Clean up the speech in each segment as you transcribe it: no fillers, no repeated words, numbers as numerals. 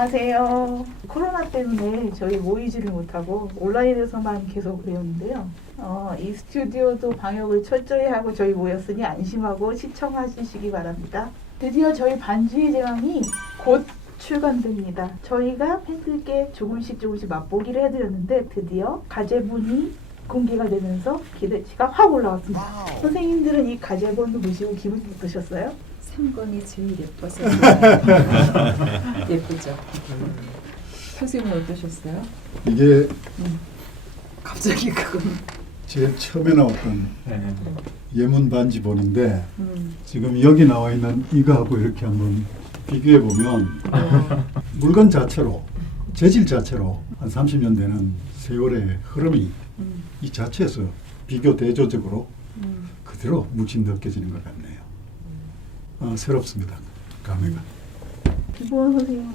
안녕하세요. 코로나 때문에 저희 모이지를 못하고 온라인에서만 계속 배웠는데요. 이 스튜디오도 방역을 철저히 하고 저희 모였으니 안심하고 시청하시기 바랍니다. 드디어 저희 반주의 제왕이 곧 출간됩니다. 저희가 팬들께 조금씩 맛보기를 해드렸는데 드디어 가제본이 공개가 되면서 기대치가 확 올라왔습니다. 선생님들은 이 가제본을 보시고 기분이 어떠셨어요? 3권이 제일 예뻐서 예쁘죠. 선생님은 어떠셨어요? 이게 갑자기 그건 제일 처음에 나왔던 예문 반지본인데 지금 여기 나와 있는 이거하고 이렇게 한번 비교해 보면 물건 자체로 재질 자체로 한 30년 되는 세월의 흐름이 이 자체에서 비교 대조적으로 그대로 묻힌 느껴지는 것 같네요. 새롭습니다. 감회가. 비보원 선생님은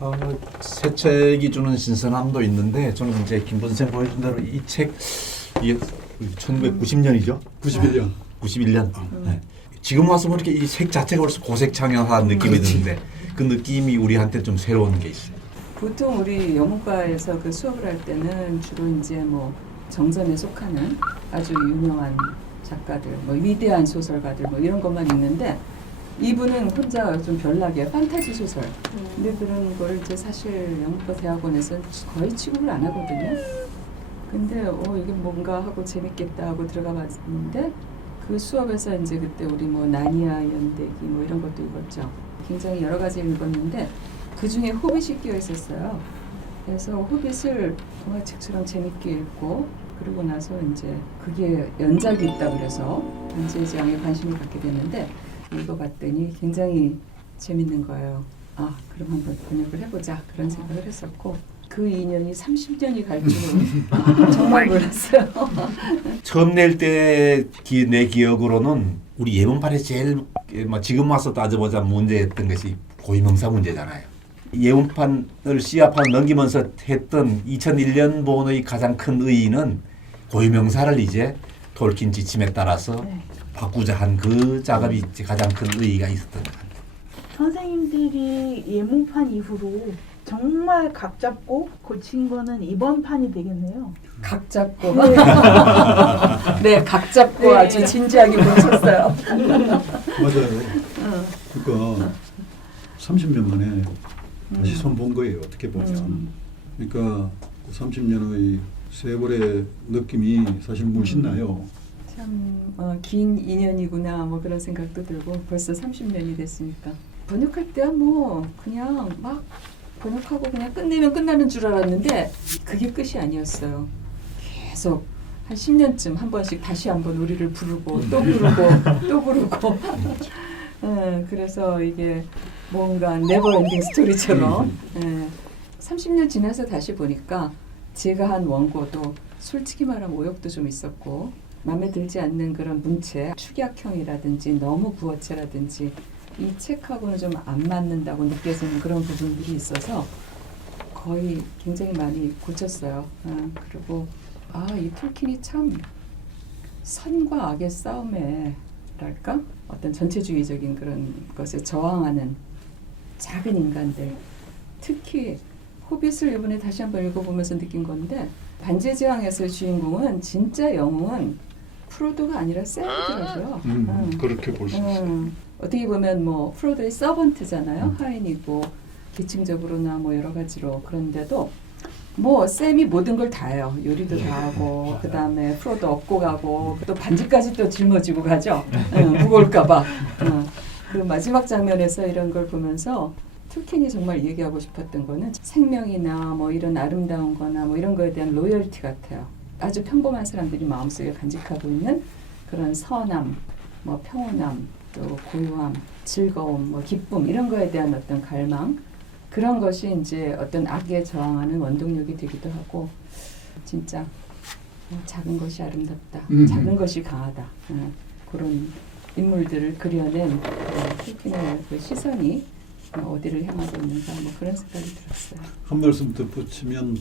어떠셨어요? 새 책이 주는 신선함도 있는데 저는 이제 김 선생 보여준 대로 이 책 이게 1990년이죠? 91년. 91년. 네. 지금 와서 보니까 이 책 자체가 벌써 고색창연한 느낌이 드는데 그 느낌이 우리한테 좀 새로운 게 있어요. 보통 우리 영문과에서 그 수업을 할 때는 주로 이제 뭐 정전에 속하는 아주 유명한 작가들, 뭐 위대한 소설가들 뭐 이런 것만 읽는데 이분은 혼자 좀 별나게 판타지 소설. 근데 그런 걸 이제 사실 영문과 대학원에서는 거의 취급을 안 하거든요. 근데 이게 뭔가 하고 재밌겠다 하고 들어가 봤는데 그 수업에서 이제 그때 우리 뭐 나니아 연대기 뭐 이런 것도 읽었죠. 굉장히 여러 가지 읽었는데 그 중에 호빗이 끼어 있었어요. 그래서 호빗을 정말 책처럼 재밌게 읽고 그러고 나서 이제 그게 연작이 있다 그래서 반지의 제왕에 관심을 갖게 됐는데 읽어봤더니 굉장히 재밌는 거예요. 아, 그럼 한번 번역을 해보자 그런 생각을 했었고 그 인연이 30년이 갈 줄은 정말 몰랐어요. 처음 낼 때 내 기억으로는 우리 예문판에 제일 지금 와서 따져보자 문제였던 것이 고유명사 문제잖아요. 예문판을 시합판을 넘기면서 했던 2001년 본의 가장 큰 의의는 고유명사를 이제 톨킨 지침에 따라서 바꾸자 한 그 작업이 가장 큰 의의가 있었던 것 같아요. 선생님들이 예문판 이후로 정말 각 잡고 고친 거는 이번 판이 되겠네요. 각 잡고 네, 각 잡고 아주 진지하게 고쳤어요. 맞아요. 그러니까 30년 만에 다시 손본 거예요. 어떻게 보면. 그러니까 30년의 세월의 느낌이 사실 물씬 나요. 참 긴 인연이구나 뭐 그런 생각도 들고 벌써 30년이 됐으니까 번역할 때야 뭐 그냥 막 번역하고 그냥 끝내면 끝나는 줄 알았는데 그게 끝이 아니었어요. 계속 한 10년쯤 한 번씩 다시 한번 우리를 부르고 또 부르고 또 부르고 그래서 이게 뭔가 네버엔딩 스토리처럼 30년 지나서 다시 보니까 제가 한 원고도 솔직히 말하면 오역도 좀 있었고 마음에 들지 않는 그런 문체, 축약형이라든지 너무 구어체라든지 이 책하고는 좀 안 맞는다고 느껴지는 그런 부분들이 있어서 거의 굉장히 많이 고쳤어요. 그리고 이 톨킨이 참 선과 악의 싸움에랄까? 어떤 전체주의적인 그런 것에 저항하는 작은 인간들, 특히 호빗을 이번에 다시 한번 읽어보면서 느낀 건데 반지의 제왕에서의 주인공은 진짜 영웅은 프로도가 아니라 샘이더라고요. 그렇게 볼 수 있어요. 어떻게 보면 뭐 프로도의 서번트잖아요. 하인이고 계층적으로나 뭐 여러 가지로 그런데도 뭐 샘이 모든 걸 다 해요. 요리도 다 하고 그 다음에 프로도 업고 가고 또 반지까지 또 짊어지고 가죠. 무거울까봐. 그 마지막 장면에서 이런 걸 보면서 톨킨이 정말 얘기하고 싶었던 거는 생명이나 뭐 이런 아름다운 거나 뭐 이런 거에 대한 로열티 같아요. 아주 평범한 사람들이 마음속에 간직하고 있는 그런 선함, 뭐 평온함, 또 고요함, 즐거움, 뭐 기쁨 이런 거에 대한 어떤 갈망 그런 것이 이제 어떤 악에 저항하는 원동력이 되기도 하고 진짜 작은 것이 아름답다, 작은 것이 강하다 그런 인물들을 그려낸 톨킨의 그 시선이 어디를 향하고 있는가 뭐 그런 생각이 들었어요. 한 말씀 덧붙이면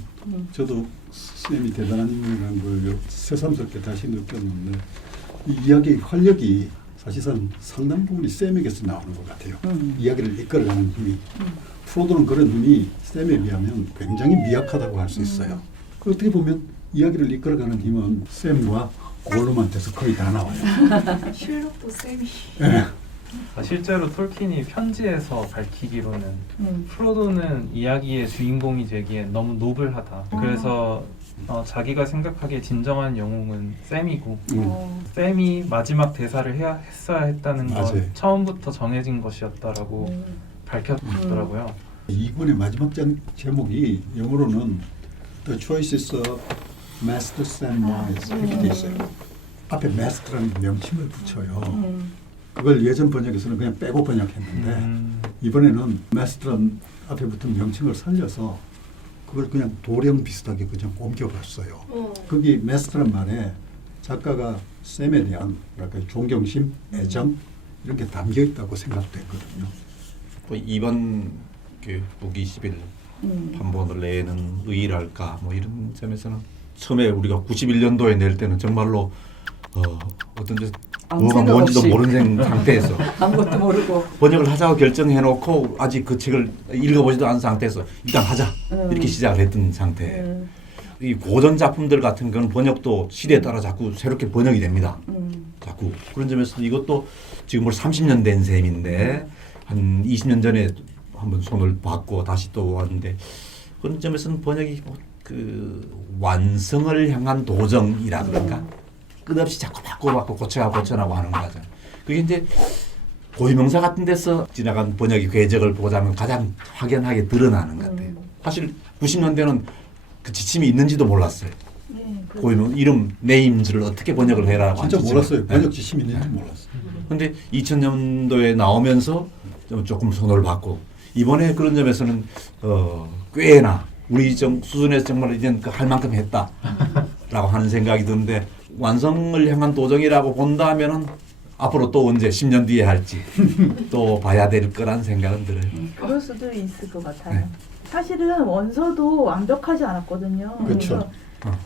저도 쌤이 대단한 인물이라는 걸 새삼스럽게 다시 느꼈는데 이 이야기의 활력이 사실상 상당 부분이 쌤에게서 나오는 것 같아요. 이야기를 이끌어가는 힘이 프로도는 그런 힘이 샘에 비하면 굉장히 미약하다고 할 수 있어요. 그 어떻게 보면 이야기를 이끌어가는 힘은 샘과 골룸한테서 거의 다 나와요. 슐록도 쌤이. 예. 실제로 톨킨이 편지에서 밝히기로는 프로도는 이야기의 주인공이 되기에 너무 노블하다. 그래서 자기가 생각하기에 진정한 영웅은 샘이고 샘이 마지막 대사를 했어야 했다는 건 맞아요. 처음부터 정해진 것이었다라고 밝혔더라고요. 이번의 마지막 제목이 영어로는 The Choices of Master Sam Wise 이렇게 돼 있어요. 앞에 Master라는 명칭을 붙여요. 그걸 예전 번역에서는 그냥 빼고 번역했는데 이번에는 Master란 앞에 붙은 명칭을 살려서 그걸 그냥 도령 비슷하게 그냥 옮겨봤어요. 거기 Master란 말에 작가가 샘에 대한 뭐랄까 존경심, 애정 이런 게 담겨 있다고 생각됐거든요. 뭐 이번 그 북 20일 판본을 내는 의의랄까 뭐 이런 점에서는 처음에 우리가 91년도에 낼 때는 정말로 어떤 아무 뭐가 생각 뭔지도 없이. 모르는 상태에서 아무것도 모르고 번역을 하자고 결정해놓고 아직 그 책을 읽어보지도 않은 상태에서 일단 하자 이렇게 시작을 했던 상태예요. 이 고전 작품들 같은 건 번역도 시대에 따라 자꾸 새롭게 번역이 됩니다. 자꾸 그런 점에서 이것도 지금 벌써 30년 된 셈인데 한 20년 전에 한번 손을 봤고 다시 또 왔는데 그런 점에서는 번역이 뭐 그 완성을 향한 도정이라 그런가 끝없이 자꾸 바꿔 고쳐나고 하는 거죠. 그게 이제 고유명사 같은 데서 지나간 번역의 궤적을 보자면 가장 확연하게 드러나는 것 같아요. 사실 90년대는 그 지침이 있는지도 몰랐어요. 고유명 이름 네임즈를 어떻게 번역을 해라고 진짜 한 몰랐어요. 지침을. 번역 지침이 있는지 몰랐어요. 근데 2000년도에 나오면서 조금 손을 봤고 이번에 그런 점에서는 꽤나 우리 수준에서 정말 이제 할 만큼 했다라고 하는 생각이 드는데 완성을 향한 도정이라고 본다면은 앞으로 또 언제 10년 뒤에 할지 또 봐야 될 거란 생각은 들어요. 그럴 수도 있을 것 같아요. 네. 사실은 원서도 완벽하지 않았거든요. 그렇죠.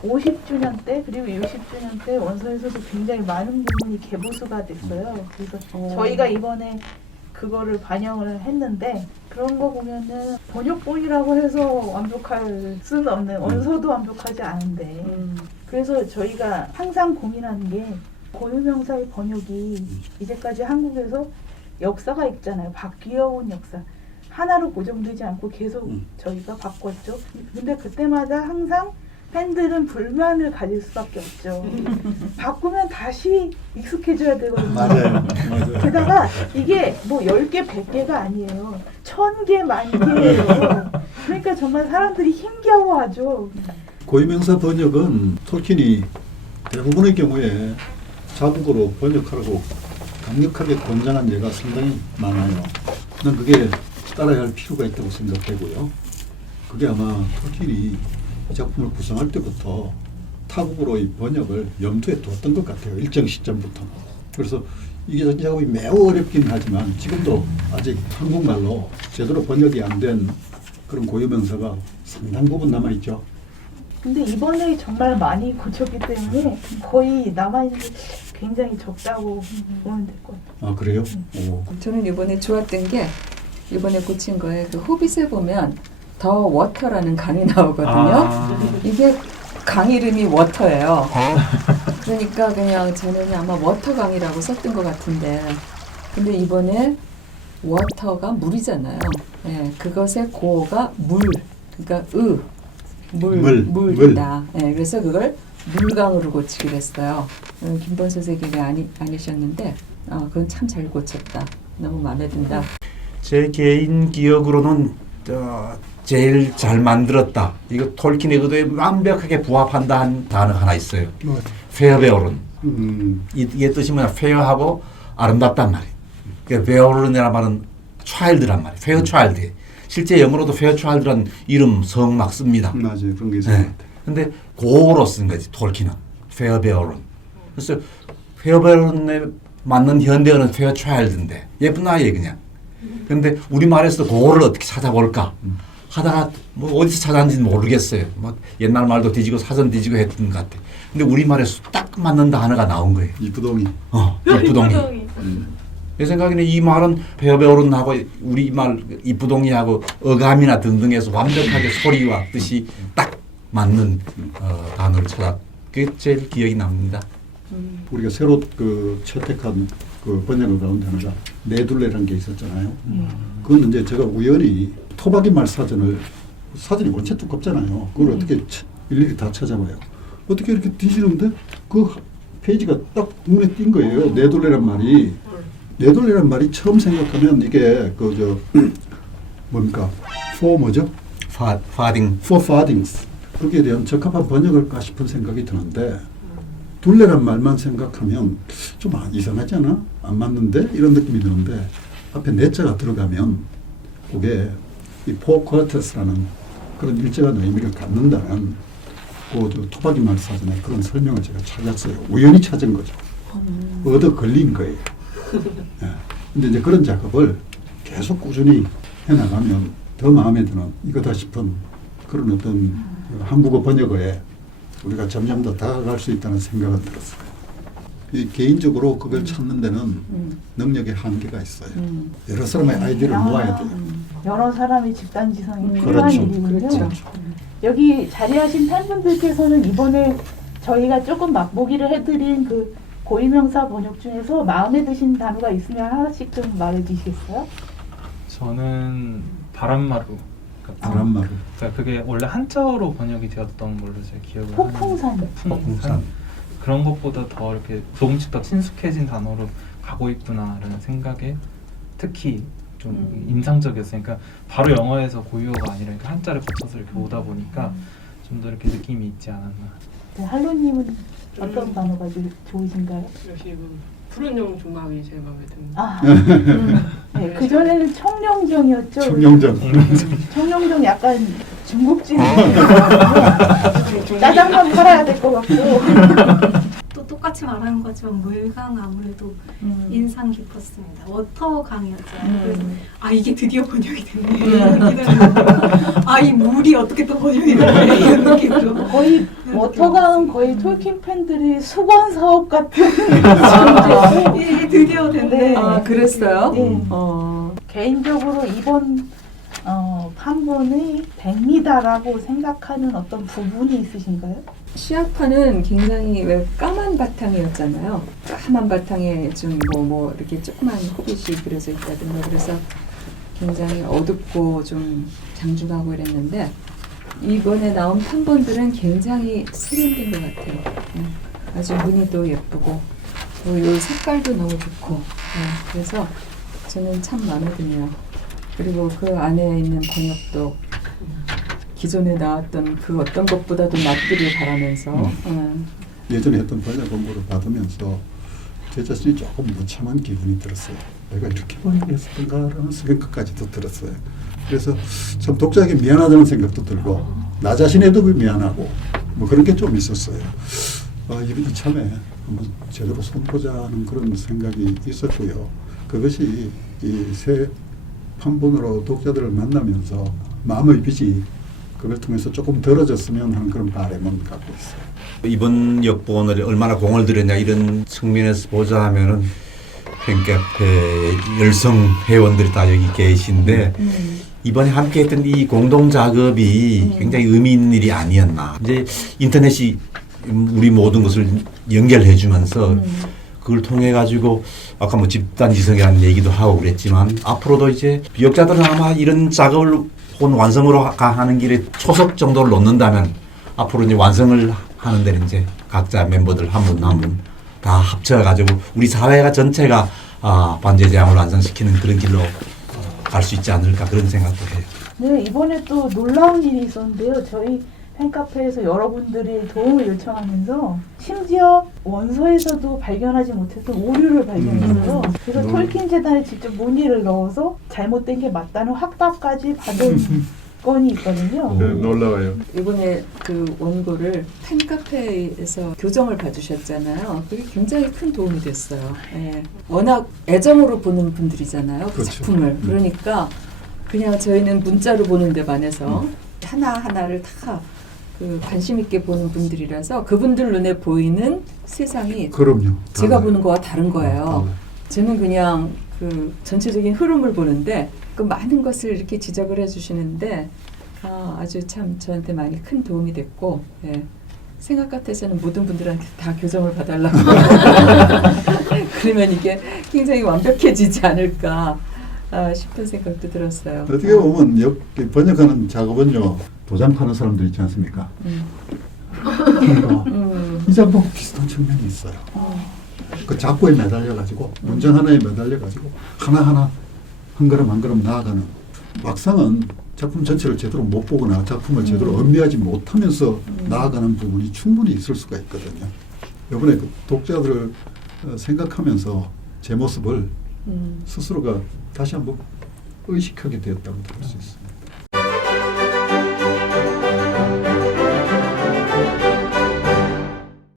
50주년 때 그리고 60주년 때 원서에서도 굉장히 많은 부분이 개보수가 됐어요. 그래서 저희가 이번에 그거를 반영을 했는데 그런 거 보면은 번역본이라고 해서 완벽할 수는 없는 원서도 완벽하지 않은데 그래서 저희가 항상 고민하는 게 고유명사의 번역이 이제까지 한국에서 역사가 있잖아요. 바뀌어온 역사. 하나로 고정되지 않고 계속 저희가 바꿨죠. 근데 그때마다 항상 팬들은 불만을 가질 수밖에 없죠. 바꾸면 다시 익숙해져야 되거든요. 맞아요. 게다가 이게 뭐 10개, 100개가 아니에요. 1000개, 10,000개예요. 그러니까 정말 사람들이 힘겨워하죠. 고유명사 번역은 톨킨이 대부분의 경우에 자국어로 번역하라고 강력하게 권장한 예가 상당히 많아요. 난 그게 따라야 할 필요가 있다고 생각되고요. 그게 아마 톨킨이 이 작품을 구성할 때부터 타국어로의 번역을 염두에 뒀던 것 같아요. 일정 시점부터. 그래서 이게 작업이 매우 어렵긴 하지만 지금도 아직 한국말로 제대로 번역이 안 된 그런 고유명사가 상당 부분 남아있죠. 근데 이번에 정말 많이 고쳤기 때문에 거의 남아있는 게 굉장히 적다고 보면 될 것 같아요. 아 그래요? 오. 저는 이번에 좋았던 게 이번에 고친 거에 그 호빗에 보면 더 워터라는 강이 나오거든요. 이게 강 이름이 워터예요. 그러니까 그냥 저는 아마 워터 강이라고 썼던 것 같은데 근데 이번에 워터가 물이잖아요. 예, 그것의 고가 물, 그러니까 물이다. 예, 그래서 그걸 물강으로 고치기로 했어요. 김범 선생님이 아니셨는데 그건 참 잘 고쳤다. 너무 마음에 든다. 제 개인 기억으로는 제일 잘 만들었다. 이거 톨킨의 의도에 완벽하게 부합한다 한 단어가 하나 있어요. 페어베어룬. 이게 뜻이 뭐냐? 페어하고 아름답단 말이에요. 그러니까 베어룬이라는 말은 차일드란 말이에요. 페어 차일드. 실제 영어로도 페어 차일드란 이름 성 막 씁니다. 맞아요. 그런 게 있어요. 네. 근데 고로 쓴 거지 톨킨은. 페어베어룬. 그래서 페어베어룬에 맞는 현대어는 페어 차일드인데 예쁜 아이예요 그냥. 근데 우리말에서도 그거를 어떻게 찾아볼까 하다가 뭐 어디서 찾았는지 모르겠어요. 뭐 옛날 말도 뒤지고 사전 뒤지고 했던 것 같아. 근데 우리말에서 딱 맞는 단어가 나온 거예요. 이부동이. 이부동이. 내 생각에는 이 말은 폐업의 어른하고 우리 말 이쁘동이하고 어감이나 등등해서 완벽하게 소리와 뜻이 딱 맞는 단어를 찾아. 그게 제일 기억이 납니다. 우리가 새로 그 채택한 그 번역어 가운데 하나가 내둘레라는 게 있었잖아요. 그건 이제 제가 우연히 토박이 말 사전이 원체 두껍잖아요. 그걸 어떻게 일일이 다 찾아봐요. 어떻게 이렇게 뒤지는데 그 페이지가 딱 눈에 띈 거예요. 내둘레란 말이. 내둘레란 말이 처음 생각하면 이게 뭡니까? for 뭐죠? 파딩. for fardings. 거기에 대한 적합한 번역을까 싶은 생각이 드는데 둘레란 말만 생각하면 좀 이상하지 않아? 안 맞는데? 이런 느낌이 드는데 앞에 내자가 들어가면 그게 이 four quarters라는 그런 일정한 의미를 갖는다는 그 토박이 말 사전에 그런 설명을 제가 찾았어요. 우연히 찾은 거죠. 얻어 걸린 거예요. 예. 근데 이제 그런 작업을 계속 꾸준히 해나가면 더 마음에 드는 이거다 싶은 그런 어떤 한국어 번역어에 우리가 점점 더 다가갈 수 있다는 생각은 들었어요. 이 개인적으로 그걸 찾는 데는 능력의 한계가 있어요. 여러 사람의 아이디어를 모아야 돼요. 여러 사람의 집단지성이 필요한 그렇죠. 일이군요. 그렇죠. 여기 자리하신 팬분들께서는 이번에 저희가 조금 맛보기를 해드린 그 고유명사 번역 중에서 마음에 드신 단어가 있으면 하나씩 좀 말해주시겠어요? 저는 바람마루. 바람마루. 그러니까 그게 원래 한자어로 번역이 되었던 걸로 제가 기억을 폭풍산. 하는데 폭풍산. 그런 것보다 더 이렇게 조금씩 더 친숙해진 단어로 가고 있구나라는 생각에 특히 좀 인상적이었어요. 그러니까 바로 영어에서 고유어가 아니라 그러니까 한자를 거쳐서 이렇게 오다 보니까 좀 더 이렇게 느낌이 있지 않았나. 네, 할로님은 어떤 단어가 좋으신가요? 역시 푸른 용 조망이 제일 마음에 듭니다. 아, 네, 그 전에는 청룡정이었죠. 청룡정. 청룡정 약간 중국집 짜장면 팔아야 될 것 같고. 또 똑같이 말하는 거지만 물강 아무래도 인상 깊었습니다. 워터강이었잖아요. 그래서 아 이게 드디어 번역이 됐네. 이 물이 어떻게 또 번역이 됐네 이런 느낌으로. 거의 워터강은 거의 톨킨 팬들이 수건 사업 같은 이게 드디어 됐네. 네. 아, 그랬어요? 네. 어. 개인적으로 이번 판본의 백미다라고 생각하는 어떤 부분이 있으신가요? 시아파는 굉장히 왜 까만 바탕이었잖아요. 까만 바탕에 좀 뭐 이렇게 조그만 호빗이 그려져 있다든가 그래서 굉장히 어둡고 좀 장중하고 이랬는데 이번에 나온 판본들은 굉장히 세련된 것 같아요. 아주 무늬도 예쁘고 또 이 색깔도 너무 좋고 그래서 저는 참 마음에 드네요. 그리고 그 안에 있는 번역도 기존에 나왔던 그 어떤 것보다도 낫기를 바라면서 예전에 했던 번역 공부를 받으면서 제 자신이 조금 무참한 기분이 들었어요. 내가 이렇게 번역했었던가라는 생각까지도 들었어요. 그래서 참 독자에게 미안하다는 생각도 들고 나 자신에도 미안하고 뭐 그런 게 좀 있었어요. 이참에 한번 제대로 손보자는 그런 생각이 있었고요. 그것이 이 새 판본으로 독자들을 만나면서 마음의 빚이 그걸 통해서 조금 덜어졌으면 하는 그런 바람은 갖고 있어요. 이번 역본을 얼마나 공을 들였냐 이런 측면에서 보자 하면은 팬카페 열성 회원들이 다 여기 계신데 이번에 함께 했던 이 공동 작업이 굉장히 의미 있는 일이 아니었나. 이제 인터넷이 우리 모든 것을 연결해 주면서 그걸 통해 가지고 아까 뭐 집단 지성이라는 얘기도 하고 그랬지만 앞으로도 이제 비역자들은 아마 이런 작업을 혹은 완성으로 가는 길에 초석 정도를 놓는다면 앞으로 이제 완성을 하는 데는 이제 각자 멤버들 한 분 한 분 다 합쳐가지고 우리 사회가 전체가 반제재앙을 완성시키는 그런 길로 갈 수 있지 않을까 그런 생각도 해요. 네, 이번에 또 놀라운 일이 있었는데요. 저희 팬카페에서 여러분들이 도움을 요청하면서 심지어 원서에서도 발견하지 못했던 오류를 발견했어요. 그래서 톨킨 재단에 직접 문의를 넣어서 잘못된 게 맞다는 확답까지 받은 건이 있거든요. 놀라워요. 이번에 그 원고를 팬카페에서 교정을 봐주셨잖아요. 그게 굉장히 큰 도움이 됐어요. 예. 워낙 애정으로 보는 분들이잖아요. 그 그렇죠. 작품을. 그러니까 그냥 저희는 문자로 보는 데 반해서 하나하나를 다 그 관심 있게 보는 분들이라서 그분들 눈에 보이는 세상이 그럼요. 제가 보는 거와 다른 거예요. 저는 그냥 그 전체적인 흐름을 보는데 그 많은 것을 이렇게 지적을 해주시는데 아주 참 저한테 많이 큰 도움이 됐고 예. 생각 같아서는 모든 분들한테 다 교정을 봐달라고 그러면 이게 굉장히 완벽해지지 않을까 싶은 생각도 들었어요. 어떻게 보면 번역하는 작업은요 도장 파는 사람들 있지 않습니까? 그러니까 이 작업하고 비슷한 측면이 있어요. 그 작고에 매달려가지고 문장 하나에 매달려가지고 하나하나 한 걸음 한 걸음 나아가는 막상은 작품 전체를 제대로 못 보거나 작품을 제대로 음미하지 못하면서 나아가는 부분이 충분히 있을 수가 있거든요. 이번에 그 독자들을 생각하면서 제 모습을 스스로가 다시 한번 의식하게 되었다고 할 수 있습니다.